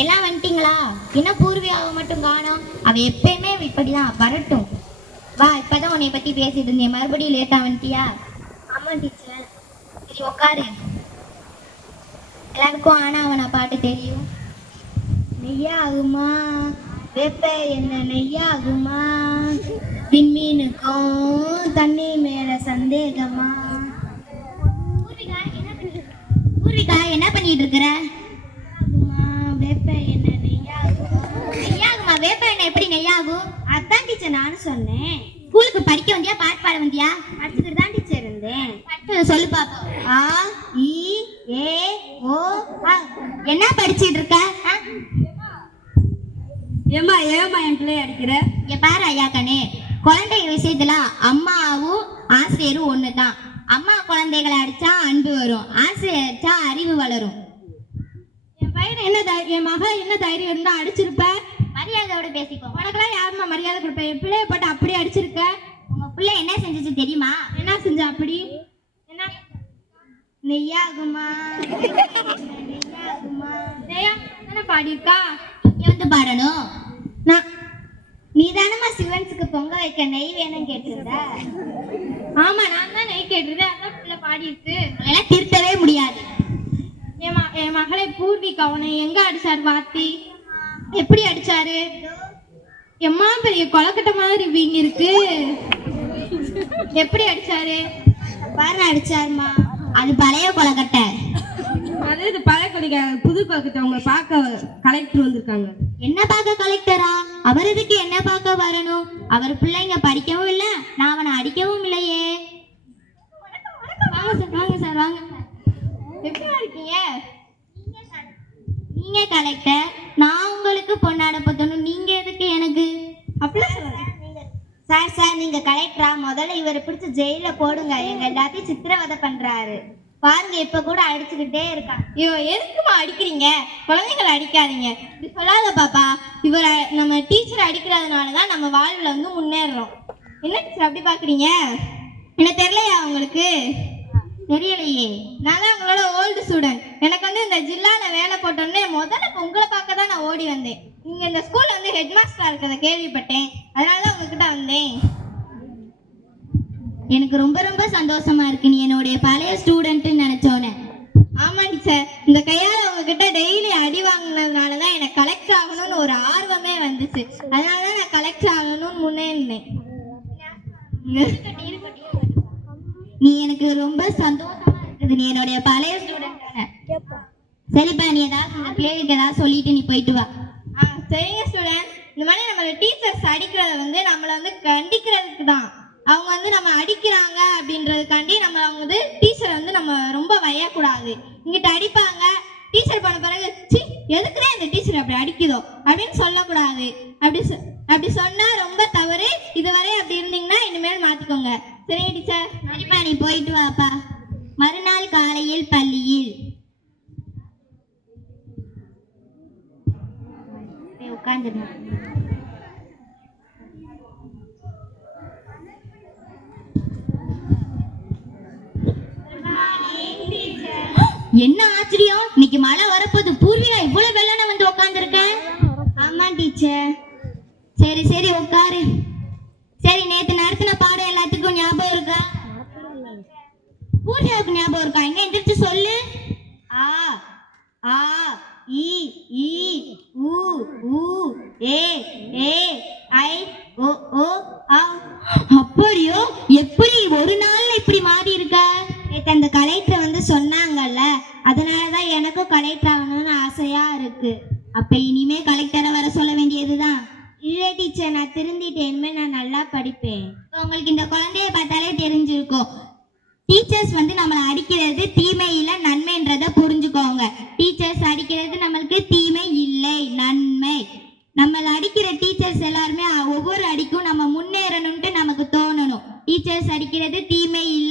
எல்லாம் வந்துட்டீங்களா? என்ன பூர்வியாவை மட்டும் காணோம்? அவ எப்பயுமே இப்படிதான், வரட்டும். வா, இப்பதான் உன்னை பத்தி பேசிட்டு இருந்தேன், மறுபடியும் லேட்டா வந்துட்டியா? ஆமா டீச்சர். சரி உட்காரு. எல்லாருக்கும் ஆனா அவனை பாட்டு தெரியும். நெய்யாகுமா வேப்ப என்ன நெய்யாகுமா, விண்மீனுக்கும் தண்ணி மேல சந்தேகமா. பூர்விகா என்ன பண்ணிட்டு இருக்கிற? வேப்ப என்ன நெய்யாகுமா? வேப்ப என்ன எப்படி நெய்யாகும்? அதான் டீச்சர் நானும் சொன்னேன். ஸ்கூலுக்கு படிக்க வந்தியா பாட்டு பாட வந்தியா? படிச்சுக்கிட்டு தான் டீச்சர் இருந்தேன். படிச்சு சொல்லு பாப்போம். ஆ இ ஏ ஓ அ. என்ன படிச்சிட்டு இருக்க? ஏமா என் பிள்ளைய அடிக்கிற? இங்க பாரு ஐயா கண்ணே, குழந்தை விஷயத்துல அம்மாவும் ஆசிரியரும் ஒண்ணுதான். அம்மா குழந்தைகளை அடிச்சா அன்பு வரும், ஆசிரியர் அடிச்சா அறிவு வளரும். என் பையன் என் மகள் என்ன தைரியம் இருந்தா அடிச்சிருப்ப? மரியாதையோட பேசிக்கோ. உனக்கெல்லாம் யாருமா மரியாதை கொடுப்பேன்? என் பிள்ளைய போட்டு அப்படி அடிச்சிருக்க. உங்க பிள்ளை என்ன செஞ்சுச்சு தெரியுமா? என்ன செஞ்ச? அப்படி என்ன? நெய்யாகுமா நெய்யாகுமா. நெய்யா என்ன பாடியிருக்கா? நீ வந்து பாடணும். நான் நீ தானம்மா சிவன்ஸுக்கு பொங்க வைக்க நெய் வேணும்னு கேட்டிருந்த. ஆமா, நான் தான் நெய் கேட்டிருந்தேன். அதான் பிள்ளை பாடியிருக்கு. அதெல்லாம் திருத்தவே முடியாது. என் மகளை பூர்விகா அவனை எங்க அடிச்சாரு வாத்தி? எப்படி அடிச்சாரு? எம்மா பெரிய கொலக்கட்டை மாதிரி வீங்க இருக்கு. எப்படி அடிச்சாரு? பாரு அடிச்சாருமா. அது பழைய கொலக்கட்டை. அது இது பழைய கொலைக்க புது கொலக்கட்டை. உங்களை பார்க்க கலெக்டர் வந்திருக்காங்க. என்ன பார்க்க கலெக்டரா? அவர் எதுக்கு என்ன பார்க்க வரணும்? அவர் பிள்ளைங்க படிக்கவும் இல்லை, நான் அவனை அடிக்கவும் இல்லையே. வாங்க சார், வாங்க சார், வாங்க சார். எப்படி இருக்கீங்க? நீங்க கலெக்டர், நான் உங்களுக்கு பொண்ணாட பத்தணும், நீங்க எதுக்கு எனக்கு? அப்படிலாம் சொல்லுங்க சார். சார் நீங்க கலெக்டரா? முதல்ல இவரை பிடிச்சி ஜெயில போடுங்க. எங்க எல்லாத்தையும் சித்திரவதை பண்றாரு பாருங்க. இப்ப கூட அடிச்சுக்கிட்டே இருக்காங்க. ஐயோ, எதுக்குமா அடிக்கிறீங்க? குழந்தைங்களை அடிக்காதீங்க. இப்படி சொல்லாத பாப்பா. இவரை நம்ம டீச்சர் அடிக்கிறதுனால தான் நம்ம வாழ்வில் வந்து முன்னேறோம். என்ன டீச்சர் அப்படி பார்க்குறீங்க? என்ன தெரியலையா உங்களுக்கு? தெரியலையே. நான் தான் உங்களோட ஓல்டு ஸ்டூடெண்ட். எனக்கு வந்து இந்த ஜில்லாவில் வேலை போட்டோன்னே முதல்ல இப்போ உங்களை பார்க்க தான் நான் ஓடி வந்தேன். நீங்கள் இந்த ஸ்கூலில் வந்து ஹெட் மாஸ்டராக இருக்கிறத கேள்விப்பட்டேன். அதனால தான் உங்ககிட்ட வந்தேன். எனக்கு ரொம்ப ரொம்ப சந்தோஷமா இருக்கு, நீ என்னுடைய பழைய ஸ்டூடெண்ட்னு நினைச்சோன்னே. ஆமாம் டீச்சர், இந்த கையால் உங்ககிட்ட டெய்லி அடி வாங்கினதுனால தான் எனக்கு கலெக்டர் ஆகணும்னு ஒரு ஆர்வமே வந்துச்சு. அதனால தான் நான் கலெக்டர் ஆகணும்னு முன்னேறினேன். நீ எனக்கு ரொம்ப சந்தோஷமா இருக்குது, நீ என்னுடைய பழைய ஸ்டூடெண்ட் தானே. சரிப்பா, நீ ஏதாவது பிள்ளைகளுக்கு ஏதாவது சொல்லிட்டு நீ போயிட்டு வா. சரிங்க ஸ்டூடெண்ட்ஸ். இந்த மாதிரி நம்மளை டீச்சர்ஸ் அடிக்கிறத வந்து நம்மளை வந்து கண்டிக்கிறதுக்கு தான். அவங்க வந்து நம்ம அடிக்கிறாங்க அப்படின்றதுக்காண்டி நம்ம அவங்க வந்து டீச்சரை வந்து நம்ம ரொம்ப வையக்கூடாது. இங்கிட்ட அடிப்பாங்க, டீச்சர் பண்ண பிறகு சி எதுக்குறே அந்த டீச்சர் அப்படி அடிக்குதோ அப்படின்னு சொல்லக்கூடாது. அப்படி சொன்னால் ரொம்ப தவறு. இதுவரை அப்படி இருந்தீங்கன்னா இனிமேல் மாற்றிக்கோங்க. சரிங்க டீச்சர்? சரிப்பா, நீ போயிட்டு வாப்பா. மறுநாள் காலையில் பள்ளியில் உட்கார்ந்து என்ன ஆச்சரியம், இன்னைக்கு மழை வரப்போது. பூர்விகா இவ்வளவு வெள்ளன வந்து உட்கார்ந்துருக்கேன். ஆமா டீச்சர். சரி சரி உட்காரு. சரி, நேத்து நடத்தின பாடம் எல்லாத்துக்கும் ஞாபகம் இருக்கா? பூர்விகாவுக்கு ஞாபகம் இருக்கா? எங்க எந்திரிச்சு சொல்லு. ஆ ஆ இ ஈ உ ஊ ஏ ஏ ஐ ஓ ஓ ஆ. அப்படியோ? எப்படி ஒரு நாள்ல இப்படி மாறி இருக்க? நேற்று அந்த கலெக்டர் வந்து சொன்னாங்கல்ல, அதனாலதான் எனக்கும் கலெக்டர் ஆகணும்னு ஆசையா இருக்கு. அப்ப இனிமே கலெக்டரை வர சொல்ல வேண்டியதுதான். இல்லை டீச்சர், நான் திருந்திட்டேன். இனிமேல் நான் நல்லா படிப்பேன். உங்களுக்கு இந்த குழந்தைய பார்த்தாலே தெரிஞ்சிருக்கும். டீச்சர்ஸ் வந்து நம்மளை அடிக்கிறது தீமை இல்லை, நன்மைன்றதை புரிஞ்சுக்கோங்க. டீச்சர்ஸ் அடிக்கிறது நம்மளுக்கு தீமை இல்லை, நன்மை. நம்மளை அடிக்கிற டீச்சர்ஸ் எல்லாருமே ஒவ்வொரு அடிக்கும் நம்ம முன்னேறணும்ட்டு நமக்கு தோணணும். டீச்சர்ஸ் அடிக்கிறது தீமை இல்லை.